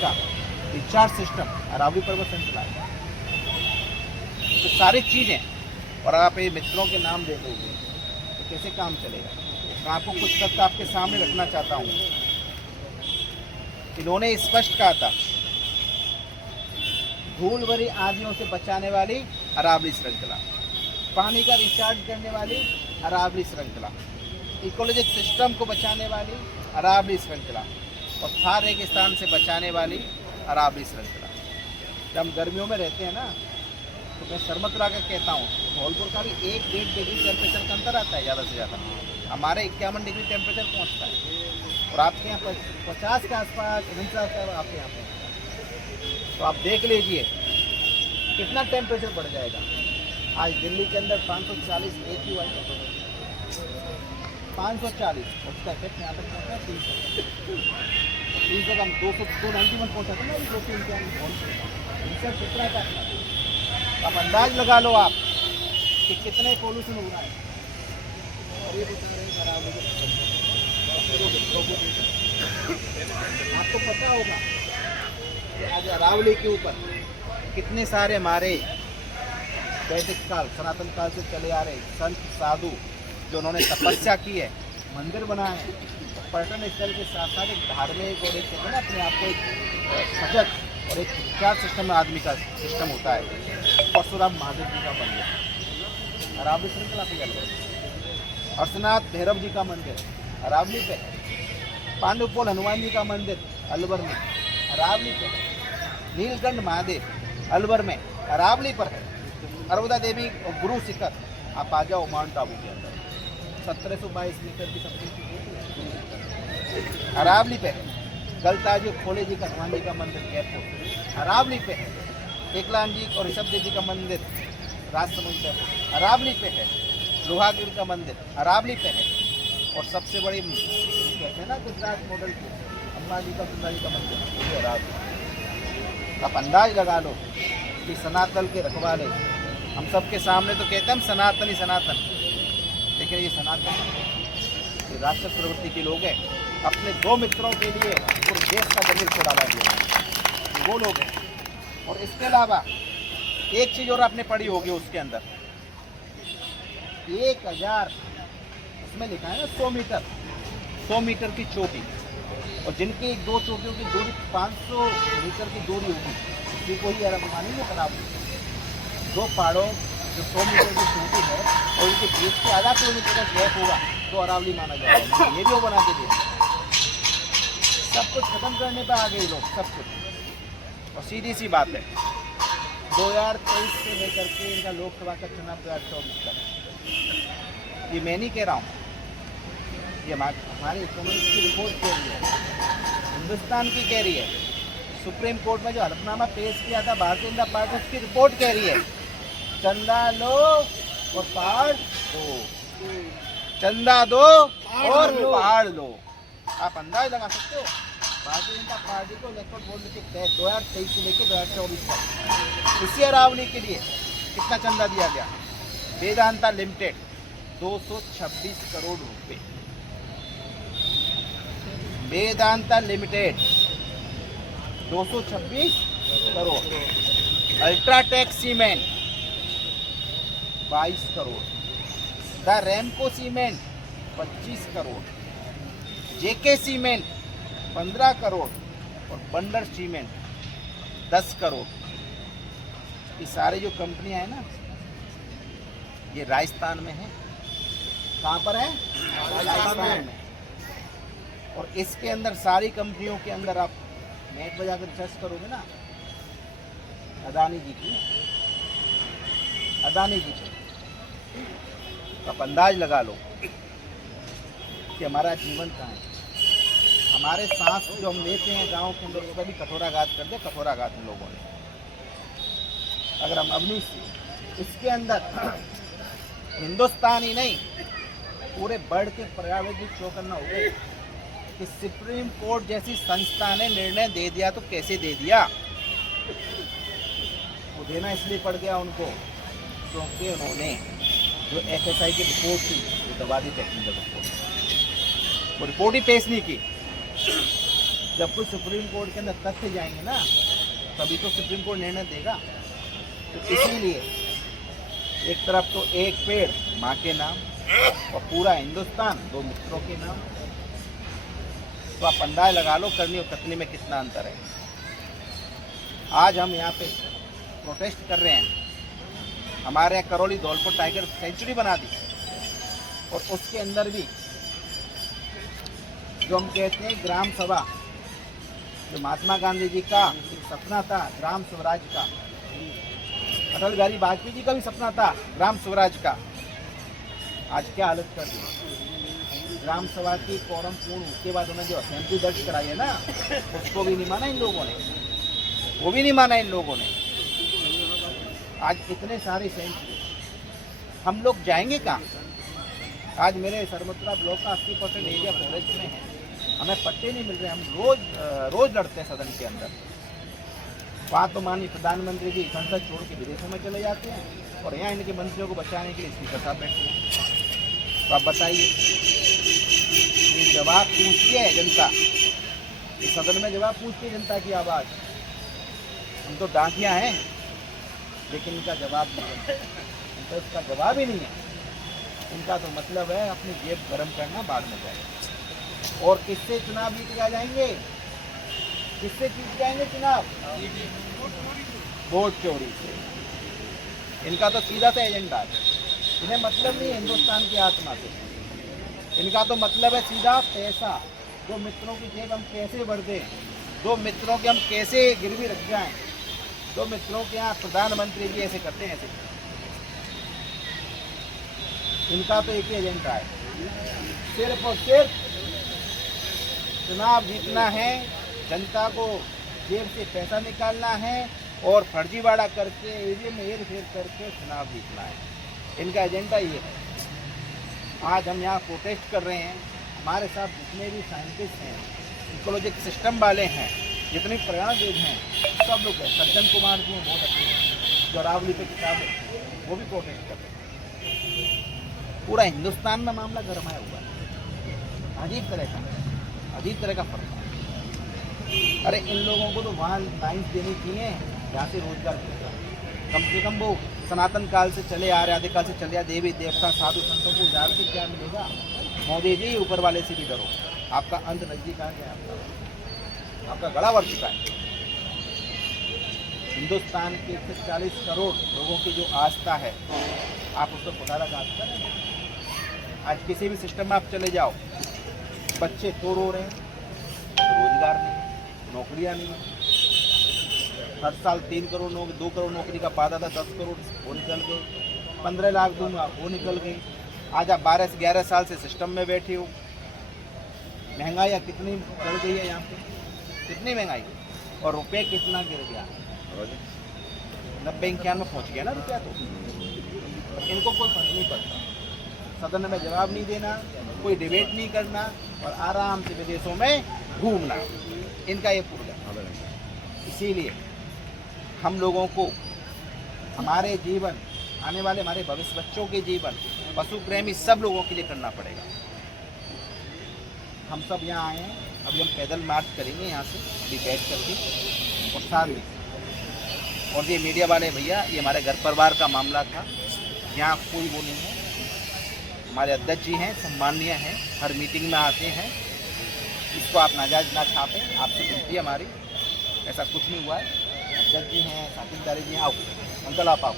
का recharge system Aravalli पर्वत श्रृंखला है। तो सारी चीज़ें और आप ये मित्रों के नाम दे दोगे तो कैसे काम चलेगा। मैं आपको कुछ तथ्य आपके सामने रखना चाहता हूँ। इन्होंने स्पष्ट कहा था, धूल भरी आंधियों से बचाने वाली अरावली श्रृंखला, पानी का रिचार्ज करने वाली अरावली श्रृंखला, इकोलॉजिक सिस्टम को बचाने वाली अरावली श्रृंखला और थार रेगिस्तान से बचाने वाली अरावली श्रृंखला। जब हम गर्मियों में रहते हैं ना, तो मैं शर्मत्रा का कहता हूँ, धौलपुर का भी 1-1.5 डिग्री टेम्परेचर का अंतर आता है ज़्यादा से ज़्यादा। हमारे 51 डिग्री टेम्परेचर पहुँचता है और आपके यहाँ 50 के आसपास 49 आपके यहाँ पहुँचता है। तो आप देख लीजिए कितना टेम्परेचर बढ़ जाएगा। आज दिल्ली के अंदर 540 एक ही हुआ है, 540, उसका इफेक्ट यहाँ तक पहुँचा 300 का 291 पहुँचा था ना, 2-3 के इनसे कितना का। आप अंदाज लगा लो आप कि कितने पोल्यूशन हो रहा है। और ये बता रहे हैं आपको पता होगा कि आज अरावली के ऊपर कितने सारे हमारे वैदिक काल सनातन काल से चले आ रहे संत साधु जो उन्होंने तपस्या की है, मंदिर बनाए हैं। पर्यटन स्थल के साथ साथ एक धार्मिक और एक कहते हैं ना अपने आप को एक सजग और एक रिचार्ज सिस्टम आदमी का सिस्टम होता है। परशुराम महादेव जी का मंदिर अरावली श्रृंखला पे है। अर्शनाथ भैरव जी का मंदिर अरावली पे है। पांडुपोल हनुमान जी का मंदिर अलवर में अरावली पे है। नीलकंठ महादेव अलवर में अरावली पर है। अरवदा देवी और गुरु शिखर आप आ जाओ माउंट आबू के अंदर 1722 मीटर की सबसे अरावली पे है। गलताजी खोले जी का हनुमान जी का मंदिर एयरपोर्ट अरावली पे है। एकलान जी और ऋषभ देव जी का मंदिर राजसमंद एयरपोर्ट अरावली पे है। लोहागिर का मंदिर अरावली पे है। और सबसे बड़ी कहते हैं ना गुजरात मॉडल की अम्बा जी का सुंदर जी का मंदिर ये अरावली। आप अंदाज लगा लो कि सनातन के रखवाले हम सबके सामने तो कहते हैं हम सनातन ही सनातन, लेकिन ये सनातन ये राक्षस प्रवृत्ति के लोग हैं। अपने 2 मित्रों के लिए पूरे देश का जमीन को डाला दिया वो लोग हैं। और इसके अलावा एक चीज़ और आपने पढ़ी होगी उसके अंदर 1000 उसमें लिखा है ना 100 मीटर की चोटी और जिनकी 2 चोटियों की दूरी 500 मीटर की दूरी होगी उसी को ही अरब मानेंगे अरावली। 2 पहाड़ों जो 100 मीटर की चोटी है और उनके बीच से आधा किलोमीटर का गैप होगा तो अरावली माना जाएगा। ये भी वो बना के दिया। सब कुछ खत्म करने पर आ गए लोग, सब कुछ। और सीधी सी बात है 2023 से लेकर के इनका लोकसभा का चुनाव 2024 तक, ये मैं नहीं कह रहा हूँ, ये हमारी इकोनॉमिक्स की रिपोर्ट कह रही है, हिंदुस्तान की कह रही है। सुप्रीम कोर्ट में जो हलफनामा पेश किया था भारतीय जनता पार्टी उसकी रिपोर्ट कह रही है चंदा लो और पहाड़ दो, चंदा दो और पहाड़ लो। आप अंदाज लगा सकते हो भारतीय जनता पार्टी को इलेक्टोरल बोर्ड के तहत 2023 से लेकर 2024 तक इसी अरावली के लिए कितना चंदा दिया गया। वेदांता लिमिटेड 226 करोड़ रुपए, Vedanta limited 226 crore, UltraTech cement 22 crore, the Ramco cement 25 crore, JK cement 15 crore और बंडर सीमेंट 10 करोड़। ये सारे जो कंपनियां हैं ना ये राजस्थान में है। कहाँ पर है? राजस्थान में। और इसके अंदर सारी कंपनियों के अंदर आप नेट पर जाकर सर्च करोगे ना अदानी जी की तो आप अंदाज लगा लो कि हमारा जीवन कहाँ है। हमारे सांस जो हम लेते हैं गाँव के अंदर उसका भी कठोराघात कर दिया, कठोराघात इन लोगों ने। अगर हम अपनी इसके अंदर हिंदुस्तान ही नहीं पूरे वर्ल्ड के पर्यावरण की चौकन्ना हो गई कि सुप्रीम कोर्ट जैसी संस्था ने निर्णय दे दिया तो कैसे दे दिया। वो देना इसलिए पड़ गया उनको क्योंकि उन्होंने जो FSI की रिपोर्ट थी वो दबा दी, टेक्निकल रिपोर्ट, वो रिपोर्ट ही पेश नहीं की। जब कोई सुप्रीम कोर्ट के अंदर तथ्य जाएंगे ना, तभी तो सुप्रीम कोर्ट निर्णय देगा। तो इसीलिए एक तरफ तो एक पेड़ माँ के नाम और पूरा हिंदुस्तान दो मित्रों के नाम। तो आप अंदाज लगा लो करनी और कतनी में कितना अंतर है। आज हम यहाँ पे प्रोटेस्ट कर रहे हैं। हमारे यहाँ करौली धौलपुर टाइगर सेंचुरी बना दी और उसके अंदर भी जो हम कहते हैं ग्राम सभा, जो महात्मा गांधी जी का एक सपना था ग्राम स्वराज का, अटल बिहारी वाजपेयी जी का भी सपना था ग्राम स्वराज का, आज क्या हालत कर दी। ग्राम सभा की फॉर्म पूर्ण उसके बाद उन्होंने जो असेंबली दर्ज कराई है ना, उसको भी नहीं माना इन लोगों ने, वो भी नहीं माना इन लोगों ने। आज इतने सारे सेंचुरी हम लोग जाएंगे कहाँ? आज मेरे सरमत्रा ब्लॉक का 80% एरिया फॉरेस्ट में है, हमें पट्टे नहीं मिल रहे। हम रोज लड़ते हैं सदन के अंदर। वहाँ तो माननीय प्रधानमंत्री जी संसद छोड़ के विदेशों में चले जाते हैं और यहाँ इनके मंत्रियों को बचाने के लिए स्पीकर साहब बैठे हैं। तो आप बताइए, ये जवाब पूछती है जनता, इस सदन में जवाब पूछती है जनता की आवाज़। हम तो डाकिया हैं, लेकिन इनका जवाब नहीं है, इनका इसका जवाब ही नहीं है। इनका तो मतलब है अपनी जेब गर्म करना, बाद में जाए। और किससे चुनाव जीत के आ जाएंगे? किससे जीत जाएंगे चुनाव? वोट चोरी से। इनका तो सीधा सा एजेंडा है, इन्हें मतलब नहीं है हिंदुस्तान की आत्मा से। इनका तो मतलब है सीधा पैसा। दो मित्रों की जेब हम कैसे भर दें, दो मित्रों के हम कैसे गिरवी रख जाएं, दो मित्रों के यहाँ प्रधानमंत्री जी ऐसे करते हैं ऐसे। इनका तो एक ही एजेंडा है, सिर्फ और सिर्फ चुनाव जीतना है, जनता को जेब से पैसा निकालना है और फर्जीवाड़ा करके ईवीएम में हेर फेर करके चुनाव जीतना है। इनका एजेंडा ये है। आज हम यहाँ प्रोटेस्ट कर रहे हैं। हमारे साथ जितने भी साइंटिस्ट हैं, इकोलॉजिक सिस्टम वाले हैं, जितने प्राणविद हैं, सब लोग हैं। सज्जन कुमार जी बहुत अच्छे हैं, जो रावली पे किताब है, वो भी प्रोटेस्ट कर रहे हैं। पूरा हिंदुस्तान में मामला गरमाया हुआ है। अजीब तरह का फर्क है। अरे इन लोगों को तो वहाँ लाइन्स देनी चाहिए जहाँ से रोजगार मिलता है। कम से कम वो सनातन काल से चले आ रहे, आदिकाल से चले आ देवी देवता साधु संतों को उजाड़ के क्या मिलेगा? मोदी जी ऊपर वाले से भी डरो, आपका अंत नजदीक आ गया, आपका गला बढ़ चुका है। हिंदुस्तान के 140 करोड़ लोगों की जो आस्था है, आप उसको खुदाराघात करें। आज किसी भी सिस्टम में आप चले जाओ, बच्चे तो रो रहे हैं, रोजगार नहीं, नौकरियां नहीं है। हर साल 3 करोड़ 2 करोड़ नौकरी का वादा था, 10 करोड़ वो निकल गए। 15 लाख दूंगा वो निकल गई। आज आप 12 से 11 साल से सिस्टम में बैठे हो। महंगाई कितनी बढ़ गई है यहाँ पे, कितनी महंगाई, और रुपये कितना गिर गया, 90-91 पहुँच गया ना रुपया। तो इनको कोई फर्क नहीं पड़ता। सदन में जवाब नहीं देना, कोई डिबेट नहीं करना और आराम से विदेशों में घूमना, इनका ये पूरा। इसीलिए हम लोगों को हमारे जीवन, आने वाले हमारे भविष्य बच्चों के जीवन, पशु प्रेमी सब लोगों के लिए करना पड़ेगा। हम सब यहाँ आए हैं, अभी हम पैदल मार्च करेंगे यहाँ से, अभी बैठ करके और साथ में। और ये मीडिया वाले भैया, ये हमारे घर परिवार का मामला था, यहाँ कोई वो नहीं है। हमारे अध्यक्ष जी हैं, सम्मानीय हैं, हर मीटिंग में आते हैं। इसको आप नाजायज ना छापें, आपसे विनती है हमारी, ऐसा कुछ नहीं हुआ है। अध्यक्ष जी हैं, साकिब दारी जी हैं, आओ अंकल आप आओ।